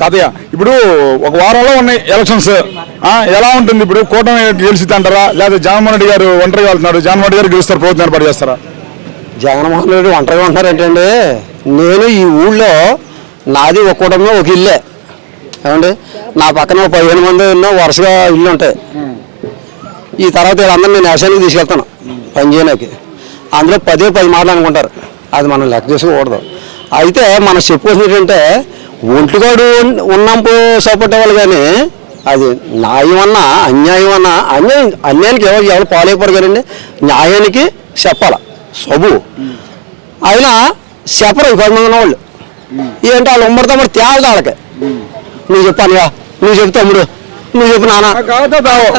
తాతయ్య ఇప్పుడు ఒక వారంలో ఉన్నాయి ఎలక్షన్స్, ఎలా ఉంటుంది ఇప్పుడు? కూటమి గెలిచిద్ది అంటారా, లేదా జగన్మోహన్ రెడ్డి గారు ఒంటరిగా వెళ్తున్నాడు, జగన్మోహన్ రెడ్డి గారు గెలుస్తారు, ప్రభుత్వం ఏర్పాటు చేస్తారా? జగన్మోహన్ రెడ్డి ఒంటరిగా ఉంటారంటండి. నేను ఈ ఊళ్ళో నాది ఒక కుటుంబం ఒక ఇల్లే ఏమండి, నా పక్కన 15 మంది ఎన్నో వరుసగా ఇల్లు ఉంటాయి. ఈ తర్వాత వీళ్ళందరూ నేను వ్యవసాయానికి తీసుకెళ్తాను పని చేయడానికి. అందులో 10 మాటలు అనుకుంటారు, అది మనం లెక్క చేసుకోకూడదు. అయితే మనం చెప్పుకోవాల్సింది ఏంటంటే ఒంటిగాడు ఉన్నంపు సపోర్ట్ అవ్వాలి, కానీ అది న్యాయం అన్నా అన్యాయం అన్నా అన్యాయానికి ఎవరు పాలైపోరు కదండి. న్యాయానికి చెప్పాల సబు అయినా చెప్పరు 10 మంది ఉన్నవాళ్ళు. ఏంటి వాళ్ళు ఉమ్మడి తమ్ముడు తేవదు వాళ్ళకి. నువ్వు చెప్పానుగా, నువ్వు చెప్పు తమ్ముడు, నువ్వు చెప్పు నాన్న.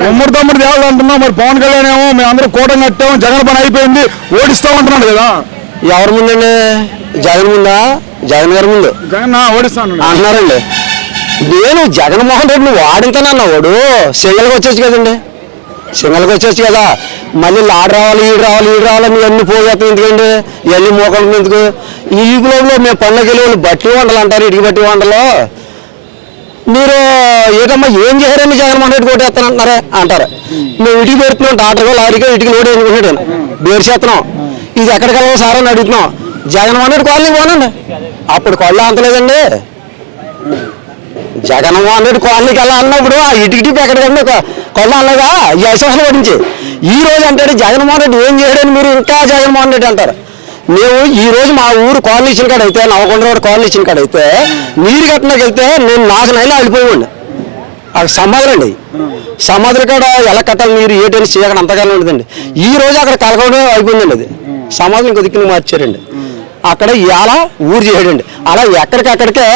ఉమ్మడి తమ్ముడు తేవదు అంటున్నావు, మరి పవన్ కళ్యాణ్ ఏమో మేము అందరూ కూటమి కట్టాము, జగన్ పని అయిపోయింది, ఓడిస్తామంటున్నాడు కదా. ఎవరి ముందండి? జగన్ ముందా? జగన్ గారి ముందు జగన్ ఓడిస్తాను అంటున్నారండి. నేను జగన్మోహన్ రెడ్డిని వాడింతానన్నా వాడు సింగల్కి వచ్చేసి కదండి, సింగల్కి వచ్చేసి కదా. మళ్ళీ లాడ్ రావాలి ఈడు రావాలి ఈడు రావాలి మీరు అన్ని పోగేస్తాం ఎందుకండి, ఇవన్నీ మోకాళ్ళ ఎందుకు? ఈ యుగంలో మేము పండుగ వెళ్ళి వాళ్ళు బట్టి వంటలు అంటారు, ఇటుకి బట్టి వంటలు. మీరు ఏటమ్మా ఏం చేశారని జగన్మోహన్ రెడ్డి కొట్టేస్తానంటున్నారే అంటారు. మేము ఇటుకి పెడుతున్నాం, డాక్టర్గా లారీగా ఇటుకి లోడ్ వేసుకుంటాడు బేరు చేస్తున్నాం. ఇది ఎక్కడికి వెళ్ళాలి సార్ అని అడుగుతున్నాం. జగన్మోహన్ రెడ్డి కాలనీకి పోనండి, అప్పుడు కొళ్ళు అంతలేదండి. జగన్మోహన్ రెడ్డి కాలనీకి వెళ్ళా అన్నప్పుడు ఆ ఇటుకి ఎక్కడికండి కొళ్ళు అనలేదా ఈ అసలు పడించి. ఈ రోజు అంటే జగన్మోహన్ రెడ్డి ఏం చేయడని మీరు ఇంకా జగన్మోహన్ రెడ్డి అంటారు. మేము ఈ రోజు మా ఊరు కాలనీ ఇచ్చిన కాడ అయితే నవకొండ రోడ్ కాలనీ ఇచ్చిన కాడ అయితే నీరు కట్టడానికి వెళ్తే నేను నాశనైనా వెళ్ళిపోయామండి. అక్కడ సమాధులు అండి, సమాధుల కాడ ఎలా కట్టాలి నీరు ఏటని చేయక్కడ అంతకాలం ఉండదండి. ఈ రోజు అక్కడ కలకడం అయిపోయిందండి, అది సమాధులు ఇంకో దిక్కుని మార్చారండి. అక్కడ ఇలా ఊరు చేయడండి, అలా ఎక్కడికక్కడికే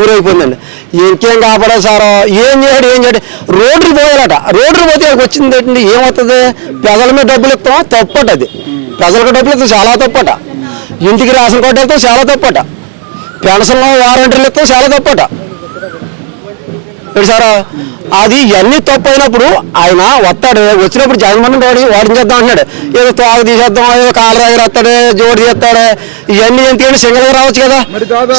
ఊరు అయిపోయిందండి. ఇంకేం కాపాడాలి సారో ఏం చేయడు రోడ్లు పోయాలట. రోడ్లు పోతే వచ్చింది ఏంటండి, ఏమవుతుంది? ప్రజల మీద డబ్బులు ఇస్తాం తప్పట, అది ప్రజలకు డబ్బులు ఇస్తాం చాలా తప్పట. ఇంటికి రేషన్ కార్డు వెళ్తాం చాలా తప్పట. పెన్షన్లో వారంటీలు ఇస్తాం చాలా తప్పట. సారా అది ఇవన్నీ తప్పు అయినప్పుడు ఆయన వస్తాడు, వచ్చినప్పుడు జగన్మోహన్ రెడ్డి వాడించేద్దాం అంటున్నాడు. ఏదో తోక తీసేద్దాం, ఏదో కాలు దగ్గర వస్తాడు, జోడు చేస్తాడు, ఇవన్నీ ఎందుకంటే సింగల్గా రావచ్చు కదా.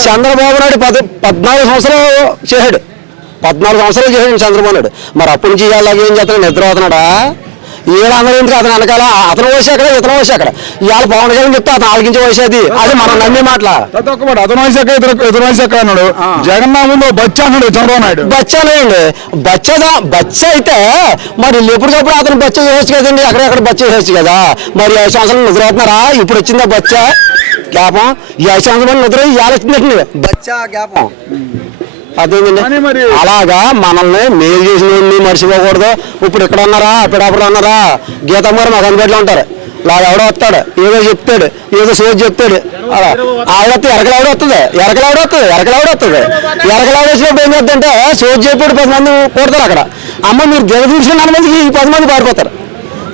చంద్రబాబు నాయుడు 14 సంవత్సరాలు చేశాడు, 14 సంవత్సరాలు చేశాడు చంద్రబాబు నాయుడు. మరి అప్పుడు నుంచి ఇవాళ ఏం చేస్తాడు? నిద్ర అవుతున్నాడా? ఏడన్నది ఎందుకు? అతను వెనకాల అతను వయసు అక్కడ ఇతను వయసు అక్కడ. ఇవాళ పవన్ కళ్యాణ్ చెప్తే అతను ఆలకించే వయసు అది మనం నమ్మే మాటల. అతను వయసు ఇతను వయసు ఎక్కడ అన్నాడు జగన్ ముందు బచ్చా అన్నాడు చంద్రబాబు నాయుడు. బచ్చాలేండి, బచ్చ అయితే మరి ఎప్పటికప్పుడు అతను బచ్చ చేయొచ్చు కదండి, అక్కడెక్కడ బచ్చ చేయొచ్చు కదా. మరి 5 సంవత్సరాలు నిద్ర అవుతున్నారా? ఇప్పుడు వచ్చిందా బచ్చ జ్ఞాపం? ఈ 5 సంవత్సరాలు నిద్ర ఇవాళ వచ్చిందండి బచ్చ జ్ఞాపం. అదేంటండి, అలాగా మనల్ని మేలు చేసిన మర్చిపోకూడదు. ఇప్పుడు ఇక్కడ ఉన్నారా, అప్పుడు ఉన్నారా? గీతమ్మ గారు మాకు అందుబాటులో ఉంటారు. ఇలా ఎవడో వస్తాడు, ఏదో చెప్తాడు, ఏదో సోది చెప్తాడు. అలా ఆవిడ ఎరకలావిడ వస్తుంది, ఎరకలావిడ వచ్చినప్పుడు ఏం చేద్దంటే సోది చెప్పాడు 10 మంది కొడతారు అక్కడ. అమ్మ మీరు దిగ చూసుకున్న మందికి ఈ 10 మంది పారిపోతారు.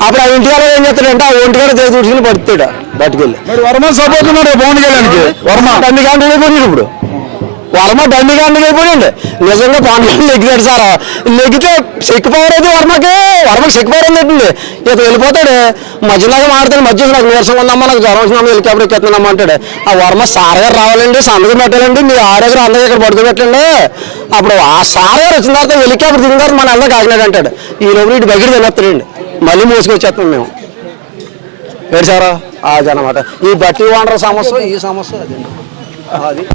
అప్పుడు ఆ ఇంటికాడ ఏం చేస్తాడంటే ఆ ఒంటికాడ దిగ చూసుకుని పడుతాడు బయటకెళ్ళి. వర్మ సపోర్ట్ ఉన్నాడు పవన్ కళ్యాణ్కి. వర్మ దండి గంటలు అయిపోయింది, ఇప్పుడు వర్మ దండి గంటలు అయిపోయింది. నిజంగా పవన్ కళ్యాణ్ లెగ్గితాడు సార్, లెగ్గితే చెక్కు పవర్ అయితే వర్మకి చెక్కు పవర్ ఏంటండి. ఇతను వెళ్ళిపోతాడు, మధ్యలాగా మాడతాడు, మధ్య నాకు నీరసంగా ఉందమ్మా, నాకు జ్వరం వచ్చిందమ్మా, హెలికాప్టర్ ఎక్కేస్తున్నామ్మా అంటాడు. ఆ వర్మ సార్ గారు రావాలండి, సంతకం పెట్టాలండి, మీ ఆరోగ్యం అందరూ ఇక్కడ పడుకోబెట్టండి. అప్పుడు ఆ సార్ గారు వచ్చిన తర్వాత హెలికాప్టర్ దిగిన తర్వాత మన అందరూ కాకినాడ అంటాడు. ఈ లోపల ఇటు బయట తినేస్తాడండి, మళ్ళీ మూసుకొచ్చేస్తాం మేము. ఏడు సారా అదనమాట ఈ బట్టి వాండర్ సమస్య, ఈ సమస్య అది.